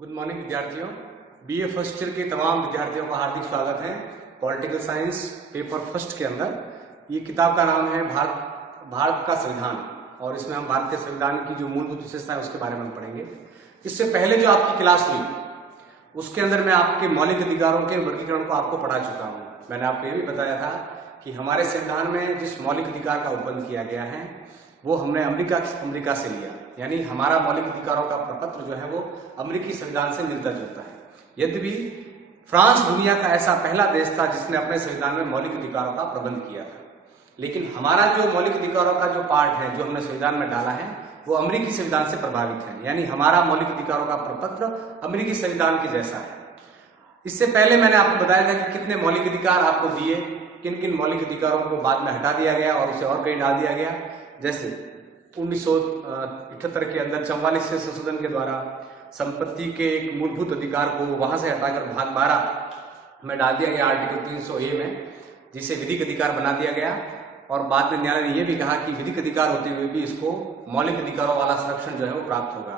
Good morning विद्यार्थियों। BA first year के तमाम विद्यार्थियों का हार्दिक स्वागत है पॉलिटिकल साइंस पेपर फर्स्ट के अंदर। ये किताब का नाम है भारत का संविधान और इसमें हम भारत के संविधान की जो मूलभूत विशेषता है उसके बारे में पढ़ेंगे। इससे पहले जो आपकी क्लास हुई उसके अंदर मैं आपके मौलिक अधिकारों के वर्गीकरण को आपको पढ़ा चुका हूँ। मैंने आपको ये भी बताया था कि हमारे संविधान में जिस मौलिक अधिकार का उपबंध किया गया है वो हमने अमेरिका से लिया, यानी हमारा मौलिक अधिकारों का प्रपत्र जो है वो अमेरिकी संविधान से मिलता जुलता है। यद्यपि फ्रांस दुनिया का ऐसा पहला देश था जिसने अपने संविधान में मौलिक अधिकारों का प्रबंध किया था, लेकिन हमारा जो मौलिक अधिकारों का जो पार्ट है जो हमने संविधान में डाला है वो अमेरिकी संविधान से प्रभावित है, यानी हमारा मौलिक अधिकारों का प्रपत्र अमेरिकी संविधान के जैसा है। इससे पहले मैंने आपको बताया था कि कितने मौलिक अधिकार आपको दिए, किन किन मौलिक अधिकारों को बाद में हटा दिया गया और उसे और कहीं डाल दिया गया। जैसे 1978 के अंदर 44 से संशोधन के द्वारा संपत्ति के एक मूलभूत अधिकार को वहां से हटाकर भाग 12 में डाल दिया गया आर्टिकल 300A में, जिसे विधिक अधिकार बना दिया गया। और बाद में न्यायालय ने यह भी कहा कि विधिक अधिकार होते हुए भी इसको मौलिक अधिकारों वाला संरक्षण जो है वो प्राप्त होगा।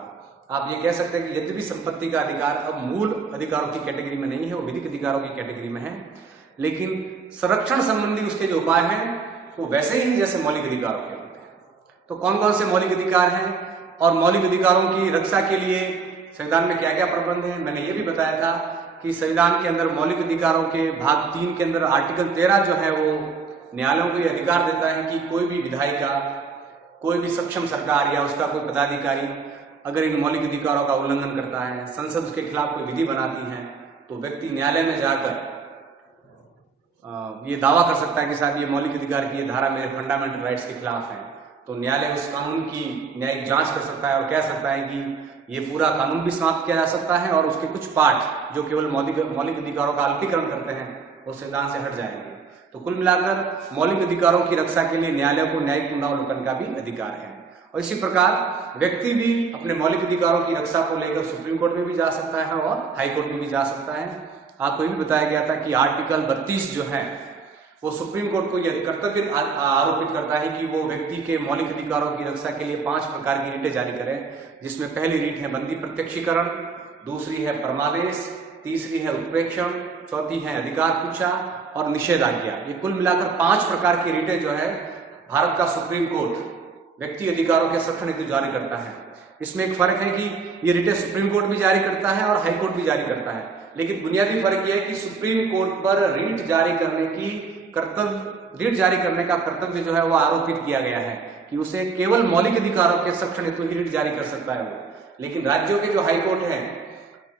आप ये कह सकते हैं कि यद्यपि संपत्ति का अधिकार अब मूल अधिकारों की कैटेगरी में नहीं है, वो विधिक अधिकारों की कैटेगरी में है, लेकिन संरक्षण संबंधी उसके जो उपाय हैं वो वैसे ही जैसे मौलिक अधिकारों के होते हैं। तो कौन कौन से मौलिक अधिकार हैं और मौलिक अधिकारों की रक्षा के लिए संविधान में क्या क्या प्रबंध है, मैंने ये भी बताया था कि संविधान के अंदर मौलिक अधिकारों के भाग 3 के अंदर आर्टिकल 13 जो है वो न्यायालयों को यह अधिकार देता है कि कोई भी विधायिका, कोई भी सक्षम सरकार या उसका कोई पदाधिकारी अगर इन मौलिक अधिकारों का उल्लंघन करता है, संसद उसके खिलाफ कोई विधि बनाती है, तो व्यक्ति न्यायालय में जाकर ये दावा कर सकता है कि साहब ये मौलिक अधिकार की ये धारा मेरे फंडामेंटल राइट्स के खिलाफ है। तो न्यायालय उस कानून की न्यायिक जांच कर सकता है और कह सकता है कि ये पूरा कानून भी समाप्त किया जा सकता है और उसके कुछ पार्ट जो केवल मौलिक अधिकारों का अल्पीकरण करते हैं वो संविधान से हट जाएंगे। तो कुल मिलाकर मौलिक अधिकारों की रक्षा के लिए न्यायालय को न्यायिक पुनरावलोकन का भी अधिकार है। और इसी प्रकार व्यक्ति भी अपने मौलिक अधिकारों की रक्षा को लेकर सुप्रीम कोर्ट में भी जा सकता है और हाई कोर्ट में भी जा सकता है। आपको ये भी बताया गया था कि आर्टिकल 32 जो है वो सुप्रीम कोर्ट को यह कर्तव्य आरोपित करता है कि वो व्यक्ति के मौलिक अधिकारों की रक्षा के लिए 5 प्रकार की रीटें जारी करे, जिसमें पहली रीट है बंदी प्रत्यक्षीकरण, दूसरी है परमादेश, तीसरी है उत्प्रेक्षण, चौथी है अधिकार पूछा और निषेधाज्ञा। ये कुल मिलाकर 5 प्रकार की रीटें जो है भारत का सुप्रीम कोर्ट व्यक्ति अधिकारों के संरक्षण हेतु जारी करता है। इसमें एक फर्क है कि ये रीटें सुप्रीम कोर्ट भी जारी करता है और हाई कोर्ट भी जारी करता है, लेकिन बुनियादी फर्क यह है कि सुप्रीम कोर्ट पर रीट जारी करने का कर्तव्य जो है वो आरोपित किया गया है कि उसे केवल मौलिक अधिकारों के संरक्षण हेतु ही रीट जारी कर सकता है वो। लेकिन राज्यों के जो हाई कोर्ट है,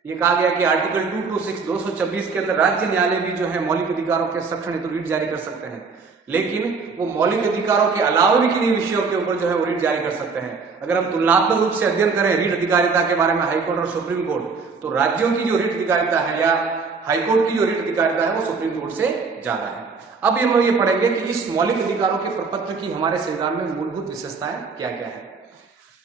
ये कहा गया कि आर्टिकल 226 के अंदर राज्य न्यायालय भी जो है मौलिक अधिकारों के संरक्षण हेतु रीट जारी कर सकते हैं, लेकिन वो मौलिक अधिकारों के अलावा भी किन्हीं विषयों के ऊपर जो है वो रीट जारी कर सकते हैं। अगर हम तुलनात्मक रूप से अध्ययन करें रीट अधिकारिता के बारे में हाई कोर्ट और सुप्रीम कोर्ट, तो राज्यों की जो रीट अधिकारिता है या हाई कोर्ट की जो रीट अधिकारिता है वो सुप्रीम कोर्ट से ज्यादा है। अब हम ये पढ़ेंगे कि इस मौलिक अधिकारों के प्रपत्र की हमारे संविधान में मूलभूत विशेषताएं क्या क्या है,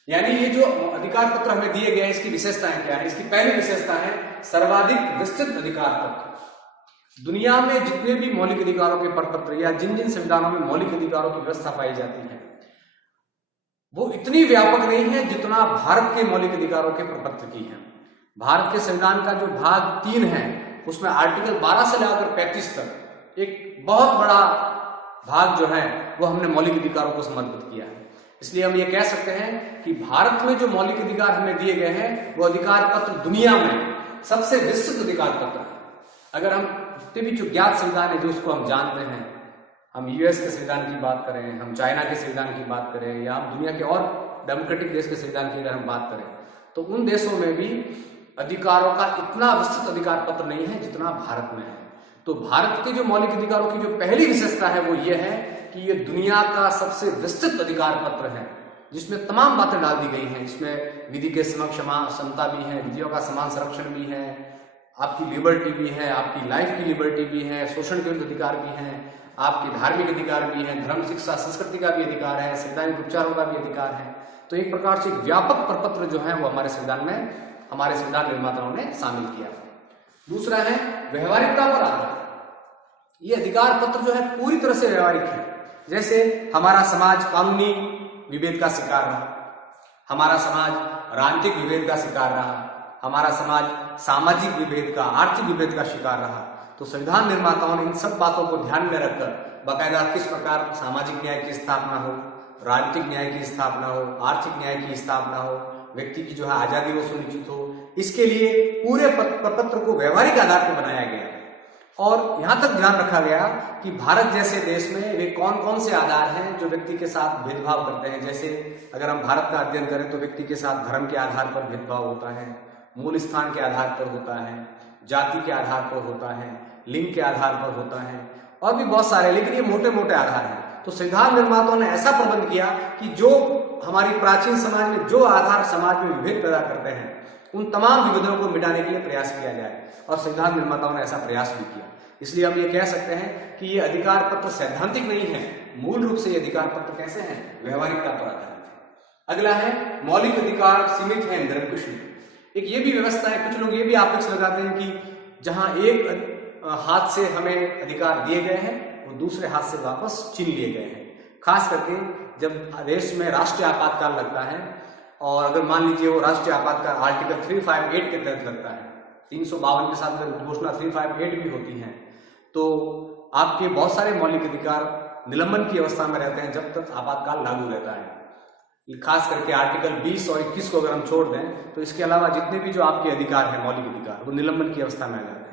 यानी ये जो अधिकार पत्र हमें दिए गए हैं इसकी विशेषताएं क्या है। इसकी पहली विशेषता है सर्वाधिक विस्तृत अधिकार पत्र। दुनिया में जितने भी मौलिक अधिकारों के प्रपत्र या जिन जिन संविधानों में मौलिक अधिकारों की व्यवस्था पाई जाती है वो इतनी व्यापक नहीं है जितना भारत के मौलिक अधिकारों के प्रपत्र की है। भारत के संविधान का जो भाग 3 है उसमें आर्टिकल 12 से लेकर 35 तक एक बहुत बड़ा भाग जो है वो हमने मौलिक अधिकारों को समर्पित किया है। इसलिए हम ये कह सकते हैं कि भारत में जो मौलिक अधिकार हमें दिए गए हैं वो अधिकार पत्र दुनिया में सबसे विस्तृत अधिकार पत्र है। अगर हम जितने भी जो ज्ञात संविधान है जो उसको हम जानते हैं, हम यूएस के संविधान की बात करें, हम चाइना के संविधान की बात करें या हम दुनिया के और डेमोक्रेटिक देश के संविधान की अगर हम बात करें, तो उन देशों में भी अधिकारों का इतना विस्तृत अधिकार पत्र नहीं है जितना भारत में है। तो भारत के जो मौलिक अधिकारों की जो पहली विशेषता है वो ये है कि ये दुनिया का सबसे विस्तृत अधिकार पत्र है, जिसमें तमाम बातें डाल दी गई हैं। इसमें विधि के समक्ष समता भी है, विधियों का समान संरक्षण भी है, आपकी लिबर्टी भी है, आपकी लाइफ की लिबर्टी भी है, शोषण के विरुद्ध अधिकार भी है, आपके धार्मिक अधिकार भी है, धर्म शिक्षा संस्कृति का भी अधिकार है, संवैधानिक उपचारों का भी अधिकार है। तो एक प्रकार से एक व्यापक प्रपत्र जो है वो हमारे संविधान में हमारे संविधान निर्माताओं ने शामिल किया। दूसरा है व्यवहारिकता पर आधारित। ये अधिकार पत्र जो है पूरी तरह से व्यवहारिक है। जैसे हमारा समाज कानूनी विभेद का शिकार रहा, हमारा समाज राजनीतिक विभेद का शिकार रहा, हमारा समाज सामाजिक विभेद का, आर्थिक विभेद का शिकार रहा। तो संविधान निर्माताओं ने इन सब बातों को ध्यान में रखकर बाकायदा किस प्रकार सामाजिक न्याय की स्थापना हो, राजनीतिक न्याय की स्थापना हो, आर्थिक न्याय की स्थापना हो, व्यक्ति की जो है आजादी वो सुनिश्चित हो, इसके लिए पूरे प्रपत्र को व्यवहारिक आधार पर बनाया गया। और यहां तक ध्यान रखा गया कि भारत जैसे देश में वे कौन कौन से आधार हैं जो व्यक्ति के साथ भेदभाव करते हैं। जैसे अगर हम भारत का अध्ययन करें तो व्यक्ति के साथ धर्म के आधार पर भेदभाव होता है, मूल स्थान के आधार पर होता है, जाति के आधार पर होता है, लिंग के आधार पर होता है और भी बहुत सारे, लेकिन ये मोटे मोटे आधार हैं। तो संविधान निर्माताओं ने ऐसा प्रबंध किया कि जो हमारी प्राचीन समाज में जो आधार समाज में विभेद पैदा करते हैं उन तमाम विभेदों को मिटाने के लिए प्रयास किया जाए, और संविधान निर्माताओं ने ऐसा प्रयास भी किया। इसलिए हम ये कह सकते हैं कि ये अधिकार पत्र सैद्धांतिक नहीं है, मूल रूप से ये अधिकार पत्र कैसे हैं, व्यवहारिकता पर आधारित है। अगला है मौलिक अधिकार सीमित है, निरंकुश नहीं। एक ये भी व्यवस्था है, कुछ लोग ये भी आपेक्ष लगाते हैं कि जहां एक हाथ से हमें अधिकार दिए गए हैं वो दूसरे हाथ से वापस छीन लिए गए हैं। खास करके जब देश में राष्ट्रीय आपातकाल लगता है, और अगर मान लीजिए वो राष्ट्रीय आपातकाल आर्टिकल 358 के तहत लगता है, 352 के साथ अगर घोषणा 358 भी होती है, तो आपके बहुत सारे मौलिक अधिकार निलंबन की अवस्था में रहते हैं जब तक आपातकाल लागू रहता है। खास करके आर्टिकल 20 और 21 को अगर हम छोड़ दें तो इसके अलावा जितने भी जो आपके अधिकार हैं, मौलिक अधिकार, वो निलंबन की अवस्था में आ जाते हैं।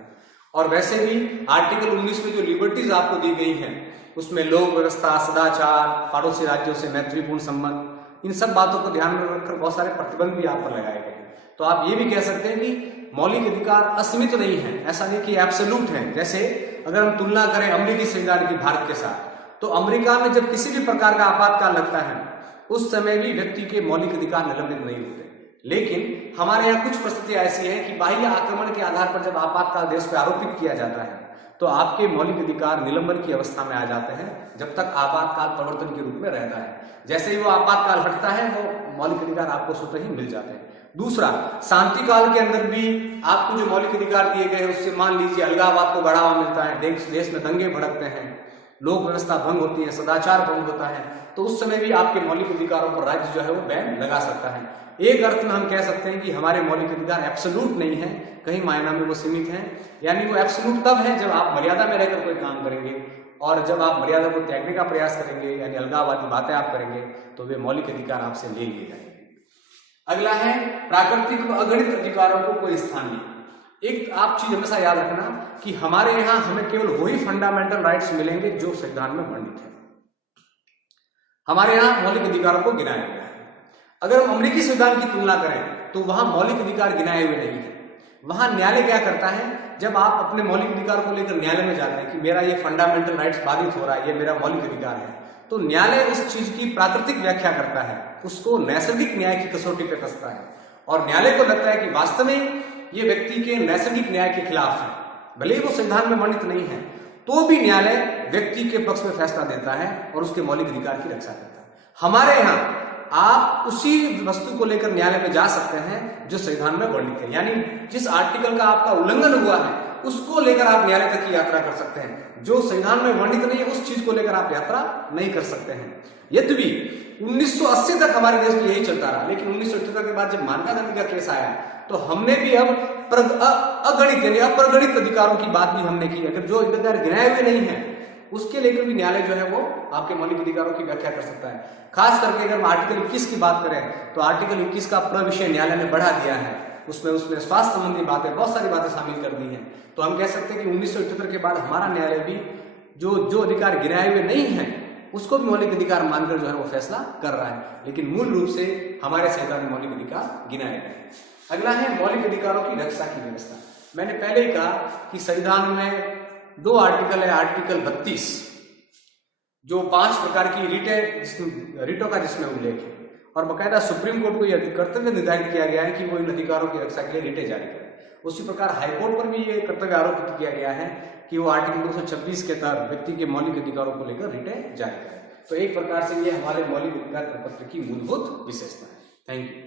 और वैसे भी आर्टिकल 19 में जो लिबर्टीज आपको दी गई हैं उसमें लोक व्यवस्था, सदाचार, पड़ोसी राज्यों से मैत्रीपूर्ण संबंध, इन सब बातों को ध्यान में रखकर बहुत सारे प्रतिबंध भी आप पर लगाए गए हैं। तो आप ये भी कह सकते हैं कि मौलिक अधिकार असीमित नहीं है, ऐसा नहीं कि एब्सोल्यूट है। जैसे अगर हम तुलना करें अमेरिकी संविधान की भारत के साथ, तो अमेरिका में जब किसी भी प्रकार का आपातकाल लगता है उस समय भी व्यक्ति के मौलिक अधिकार निलंबित नहीं होते। लेकिन हमारे यहाँ कुछ परिस्थितियां ऐसी हैं कि बाह्य आक्रमण के आधार पर जब आपातकाल देश पर आरोपित किया जाता है तो आपके मौलिक अधिकार निलंबन की अवस्था में आ जाते हैं जब तक आपातकाल प्रवर्तन के रूप में रहता है। जैसे ही वो आपातकाल हटता है वो मौलिक अधिकार आपको स्वतः ही मिल जाते हैं। दूसरा, शांति काल के अंदर भी आपको जो मौलिक अधिकार दिए गए हैं उससे मान लीजिए अलगाववाद को बढ़ावा मिलता है, देश में दंगे भड़कते हैं, लोक व्यवस्था भंग होती है, सदाचार भंग होता है, तो उस समय भी आपके मौलिक अधिकारों पर राज्य जो है वो बैन लगा सकता है। एक अर्थ में हम कह सकते हैं कि हमारे मौलिक अधिकार एब्सोल्यूट नहीं है, कहीं मायना में वो सीमित हैं। यानी वो एब्सोल्यूट तब है जब आप मर्यादा में रहकर कोई काम करेंगे, और जब आप मर्यादा को त्यागने का प्रयास करेंगे यानी अलगाववादी बातें आप करेंगे तो वे मौलिक अधिकार आपसे ले लिए जाएंगे। अगला है प्राकृतिक व अगणित अधिकारों को कोई स्थान नहीं। एक आप चीज हमेशा याद रखना कि हमारे यहाँ हमें केवल वही फंडामेंटल राइट्स मिलेंगे जो संविधान में वर्णित है। हमारे यहाँ मौलिक अधिकारों को गिनाया गया है। अगर हम अमेरिकी संविधान की तुलना करें तो वहां मौलिक अधिकार गिनाए हुए नहीं है। वहां न्यायालय क्या करता है, जब आप अपने मौलिक अधिकार को लेकर न्यायालय में जाते हैं कि मेरा ये फंडामेंटल राइट्स बाधित हो रहा है, ये मेरा मौलिक अधिकार है, तो न्यायालय उस चीज की प्राकृतिक व्याख्या करता है, उसको नैसर्गिक न्याय की कसौटी पे कसता है, और न्यायालय को लगता है कि वास्तव में ये व्यक्ति के नैसर्गिक न्याय के खिलाफ है, भले ही वो संविधान में वर्णित नहीं है, तो भी न्यायालय व्यक्ति के पक्ष में फैसला देता है और उसके मौलिक अधिकार की रक्षा करता है। हमारे यहाँ आप उसी वस्तु को लेकर न्यायालय में जा सकते हैं जो संविधान में वर्णित है, यानी जिस आर्टिकल का आपका उल्लंघन हुआ है उसको लेकर आप न्यायालय तक की यात्रा कर सकते हैं। जो संविधान में वर्णित नहीं है उस चीज को लेकर आप यात्रा नहीं कर सकते हैं। यद्यपि 1980 तक हमारे देश में यही चलता रहा, लेकिन 1978 के बाद जब मानका गांधी का केस आया तो हमने भी अब अगणित यानी अप्रगणित अधिकारों की बात भी हमने की। अगर जो अधिकार गिनाए हुए नहीं है उसके लेकर भी न्यायालय जो है वो आपके मौलिक अधिकारों की व्याख्या कर सकता है। खास करके अगर हम आर्टिकल 21 की बात करें तो आर्टिकल 21 का प्रविषय न्यायालय ने बढ़ा दिया है, उसमें स्वास्थ्य संबंधी बातें, बहुत सारी बातें शामिल कर दी हैं। तो हम कह सकते हैं कि 1978 के बाद हमारा न्यायालय भी जो अधिकार गिनाए हुए नहीं है उसको भी मौलिक अधिकार मानकर जो है वो फैसला कर रहा है, लेकिन मूल रूप से हमारे संविधान में मौलिक अधिकार गिनाए गए। अगला है मौलिक अधिकारों की रक्षा की व्यवस्था। मैंने पहले ही कहा कि संविधान में 2 आर्टिकल है, आर्टिकल 32 जो 5 प्रकार की रिटों का जिसमें उल्लेख है, और बाकायदा सुप्रीम कोर्ट को यह कर्तव्य निर्धारित किया गया है कि वो इन अधिकारों की रक्षा के लिए रिटें जारी करें। उसी प्रकार हाईकोर्ट पर भी ये कर्तव्य आरोपित किया गया है कि वो आर्टिकल 226 के तहत व्यक्ति के मौलिक अधिकारों को लेकर रिटें जारी करें। तो एक प्रकार से ये हमारे मौलिक अधिकार पत्र की मूलभूत विशेषता है। Thank you.